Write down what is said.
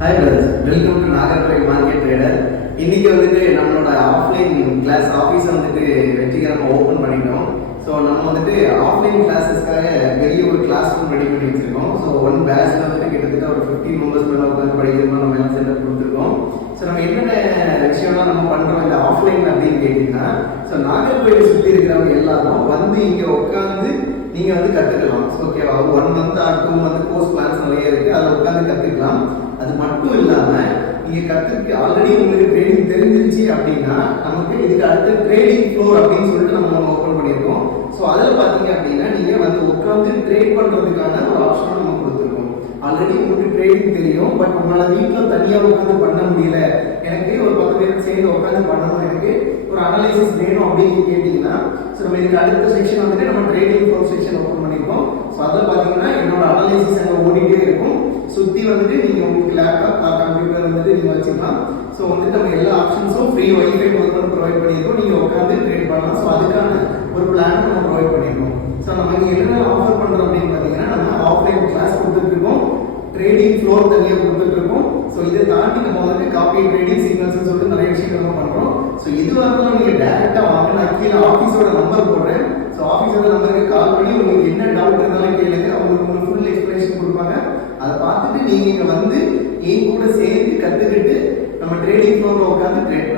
Hi brothers, welcome to Nagarpay Market Trader. இன்னைக்கு வந்துட்டு நம்மளோட ஆஃப்லைன் கிளாஸ் ஆஃபீஸ் வந்துட்டு வெற்றிகரமாக ஓப்பன் பண்ணிட்டோம். ஸோ நம்ம வந்துட்டு ஆஃப்லைன் கிளாஸஸ்க்காக பெரிய ஒரு கிளாஸ் ரூம் ரெடி பண்ணி வச்சிருக்கோம். ஸோ ஒன் பேட்ச்ல வந்துட்டு கிட்டத்தட்ட ஒரு 15 மெம்பர்ஸ் மேலே உட்காந்து படிக்கிறோம். நம்ம எல்லாம் சென்டர் கொடுத்துருக்கோம். ஸோ நம்ம என்னென்ன விஷயம்லாம் நம்ம பண்றோம் இந்த ஆஃப்லைன் அப்படின்னு கேட்டீங்கன்னா, ஸோ நாகர்கோயிலை சுற்றி இருக்கிறவங்க எல்லாரும் வந்து இங்கே உட்காந்து நீங்க வந்து கத்துக்கலாம். ஓகேவா? 1 month or 2 month course plans நிறைய இருக்கு, அதை உட்காந்து கத்துக்கலாம். அது மட்டும் இல்லாம நீங்க கத்துக்கு ஆல்ரெடி உங்களுக்கு ட்ரேடிங் தெரிஞ்சிருச்சு அப்படின்னா நமக்கு இதுக்கு அடுத்து ட்ரேடிங் ஃப்ளோர் அப்படின்னு சொல்லிட்டு நம்ம ஓப்பன் பண்ணியிருக்கோம். ஸோ அதில் பார்த்தீங்க அப்படின்னா நீங்க வந்து உட்காந்து ட்ரேட் பண்றதுக்கான ஒரு ஆப்ஷன் நம்ம கொடுத்துருக்கோம். ஆல்ரெடி உங்களுக்கு ட்ரேடிங் தெரியும், பட் உங்களால வீட்டில் தனியாக உட்காந்து பண்ண முடியல, எனக்கு ஒரு 10 பேருக்கு சேர்ந்து உட்காந்து பண்ணணும், எனக்கு ஒரு அனலைசிஸ் வேணும் அப்படின்னு கேட்டீங்கன்னா, ஸோ நம்ம இதுக்கு அடுத்த செக்ஷன் வந்துட்டு நம்ம ட்ரேடிங் ஃப்ளோர் செக்ஷன் ஓப்பன் பண்ணியிருக்கோம். ஸோ அதில் பார்த்தீங்கன்னா என்னோட அனலைசிஸ் அங்கே ஓடிட்டே இருக்கும். சுற்றி வந்துட்டு நீங்கள் உங்களுக்கு லேப்டாப் கம்ப்யூட்டர் வந்துட்டு நீங்கள் வச்சுக்கலாம். ஸோ வந்துட்டு நம்ம எல்லா ஆப்ஷன்ஸும் ஃப்ரீ வைஃபை முதல்ல ப்ரொவைட் பண்ணியிருக்கோம். நீங்கள் உட்காந்து ட்ரேட் பண்ணலாம். ஸோ அதுக்கான ஒரு பிளான் நம்ம ப்ரொவைட் பண்ணியிருக்கோம். ஸோ நம்ம இங்கே என்னென்ன ஆஃபர் பண்ணுறோம் அப்படின்னு பார்த்தீங்கன்னா, நம்ம ஆஃப்லைன் கிளாஸ் கொடுத்துருக்கோம், ட்ரேடிங் ஃப்ளோர் தனியாக கொடுத்துருக்கோம். ஸோ இதை தாண்டி நம்ம வந்துட்டு காப்பி ட்ரேடிங் சிக்னல்ஸ் சொல்லிட்டு நிறைய விஷயங்கள் நம்ம பண்ணுறோம். ஸோ இது வரலாம் நீங்கள் டேரெக்டாக வாங்க, நான் கீழே ஆஃபீஸோட நம்பர் போடுறேன். ஸோ ஆஃபீஸோட நம்பருக்கு கால் பண்ணி உங்களுக்கு என்ன டவுட் இருந்தாலும் கேளுங்க, உங்களுக்கு ஃபுல் எக்ஸ்பிளேஷன் கொடுப்பாங்க. அதை பார்த்துட்டு நீங்கள் இங்கே வந்து என் கூட சேர்ந்து கற்றுக்கிட்டு நம்ம ட்ரேடிங் ஃப்ளோரில் உட்காந்து ட்ரேட்